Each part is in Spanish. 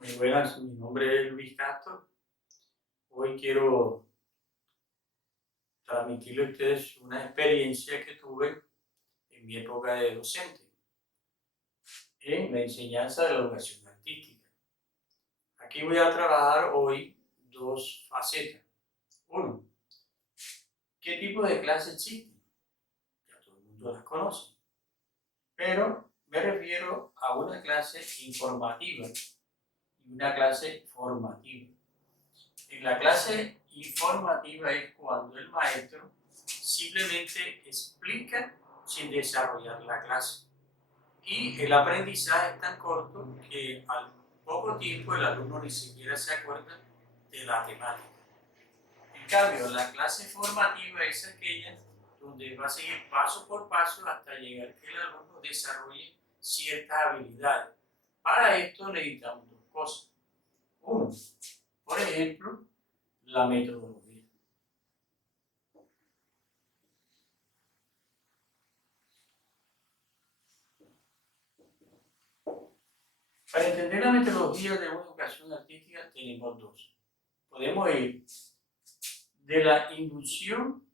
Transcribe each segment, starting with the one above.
Muy buenas, mi nombre es Luis Castro. Hoy quiero transmitirle a ustedes una experiencia que tuve en mi época de docente en la enseñanza de la educación artística. Aquí voy a trabajar hoy dos facetas. Uno, ¿qué tipo de clase existe? Ya todo el mundo las conoce, pero me refiero a una clase informativa y una clase formativa. En la clase informativa es cuando el maestro simplemente explica sin desarrollar la clase. Y el aprendizaje es tan corto que al poco tiempo el alumno ni siquiera se acuerda de la temática. En cambio, la clase formativa es aquella donde va a seguir paso por paso hasta llegar que el alumno desarrolle ciertas habilidades. Para esto necesitamos dos cosas. Uno, por ejemplo, la metodología. Para entender la metodología de una educación artística tenemos dos. Podemos ir de la inducción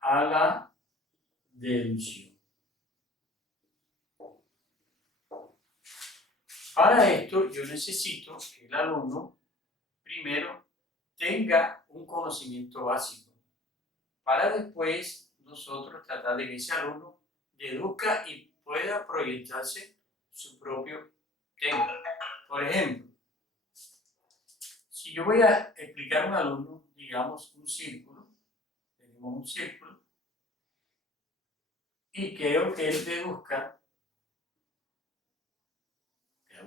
a la deducción. Para esto yo necesito que el alumno primero tenga un conocimiento básico, para después nosotros tratar de que ese alumno deduzca y pueda proyectarse su propio tema. Por ejemplo, si yo voy a explicar a un alumno, digamos, un círculo, tenemos un círculo, y quiero que él deduzca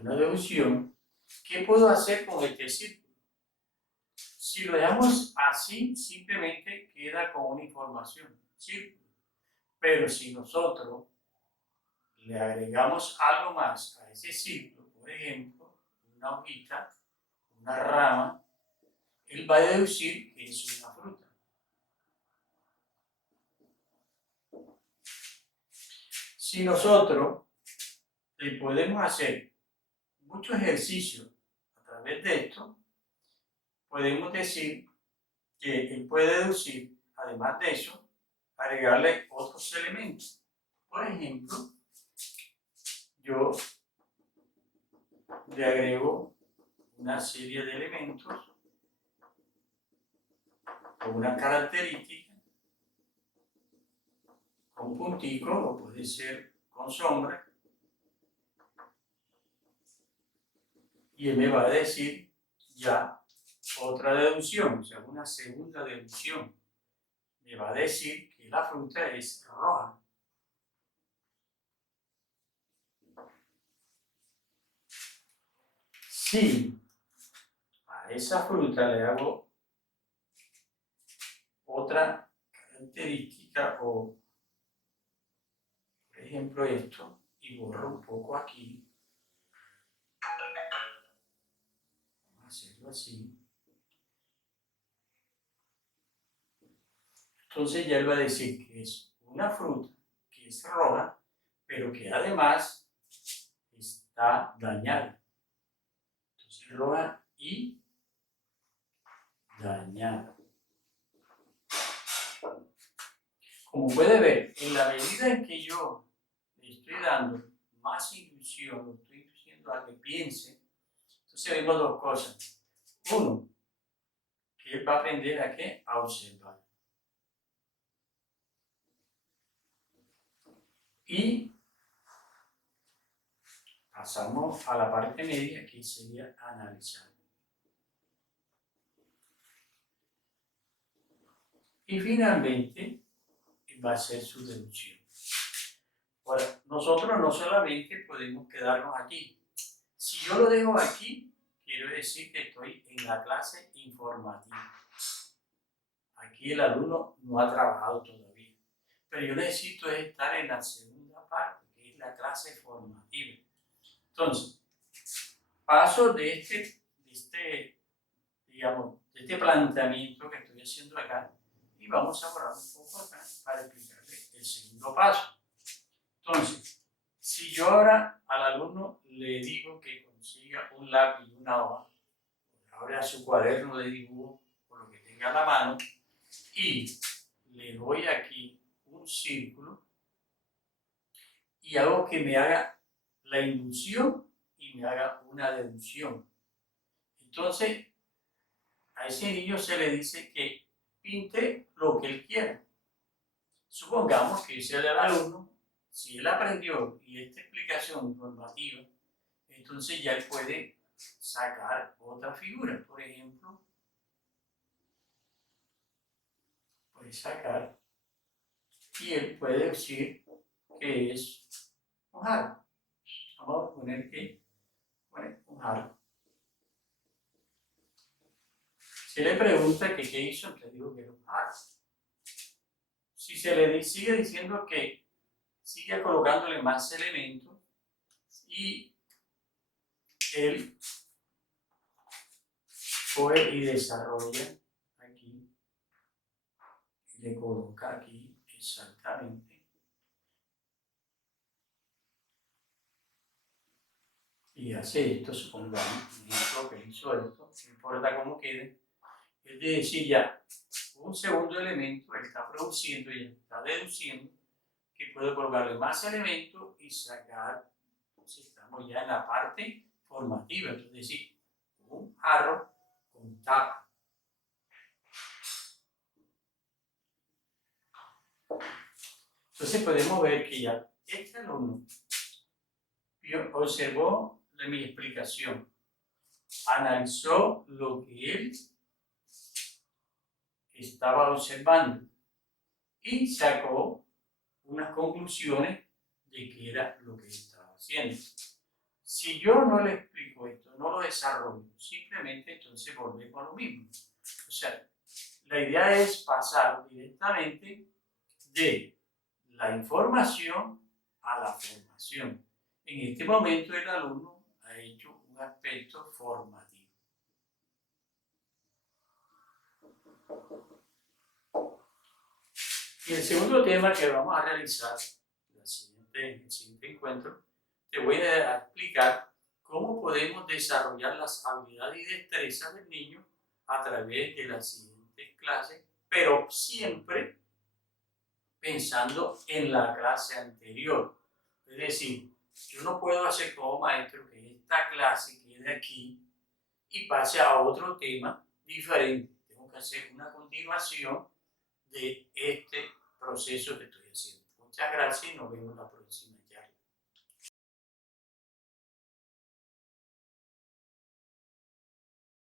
una deducción, ¿qué puedo hacer con este círculo? Si lo dejamos así, simplemente queda con una información, círculo. Pero si nosotros le agregamos algo más a ese círculo, por ejemplo, una hojita, una rama, él va a deducir que es una fruta. Si nosotros le podemos hacer muchos ejercicios a través de esto, podemos decir que él puede deducir, además de eso, agregarle otros elementos. Por ejemplo, yo le agrego una serie de elementos con una característica, con puntico o puede ser con sombra, y él me va a decir ya otra deducción, o sea, una segunda deducción. Me va a decir que la fruta es roja. Si a esa fruta le hago otra característica o, por ejemplo, esto, y borro un poco aquí, vamos a hacerlo así. Entonces ya él va a decir que es una fruta que es roja, pero que además está dañada. Entonces roja y dañada. Como puede ver, en la medida en que yo le estoy dando más inducción, lo estoy induciendo a que piense, entonces vemos dos cosas. Uno, que él va a aprender a qué? A observar. Y pasamos a la parte media, que sería analizar. Y finalmente va a ser su deducción. Ahora, nosotros no solamente podemos quedarnos aquí. Si yo lo dejo aquí, quiero decir que estoy en la clase informativa. Aquí el alumno no ha trabajado todavía. Pero yo necesito estar en la segunda parte, que es la clase formativa. Entonces, paso digamos, de este planteamiento que estoy haciendo acá y vamos a borrar un poco acá para explicarle el segundo paso. Entonces, si yo ahora al alumno le digo que consiga un lápiz y una hoja, abra su cuaderno de dibujo o lo que tenga a la mano y le doy aquí un círculo y hago que me haga la inducción y me haga una deducción. Entonces, a ese niño se le dice que pinte lo que él quiera. Supongamos que ese era el alumno, si él aprendió y esta explicación informativa, entonces ya él puede sacar otra figura. Por ejemplo, puede sacar y él puede decir que es un jarro. Vamos a poner que pone un jarro. Se le pregunta que qué hizo, entonces digo que era un jarro. Si se le sigue diciendo que siga colocándole más elementos y él coge y desarrolla aquí, y le coloca aquí exactamente. Y hace esto, supongamos, un ejemplo que hizo esto, no importa cómo quede, es decir, ya un segundo elemento, él está produciendo y está deduciendo que puede colocarle más elementos y sacar, entonces estamos ya en la parte formativa, es decir, un jarro con tapa. Entonces podemos ver que ya este alumno observó mi explicación, analizó lo que él estaba observando y sacó unas conclusiones de qué era lo que él estaba haciendo. Si yo no le explico esto, no lo desarrollo, simplemente entonces volvemos a lo mismo. O sea, la idea es pasar directamente de la información a la formación. En este momento el alumno ha hecho un aspecto formativo. Y el segundo tema que vamos a realizar en el siguiente encuentro, te voy a explicar cómo podemos desarrollar las habilidades y destrezas del niño a través de las siguientes clases, pero siempre pensando en la clase anterior. Es decir, yo no puedo hacer como maestro que esta clase quede aquí y pase a otro tema diferente. Tengo que hacer una continuación de este proceso que estoy haciendo. Muchas gracias y nos vemos la próxima.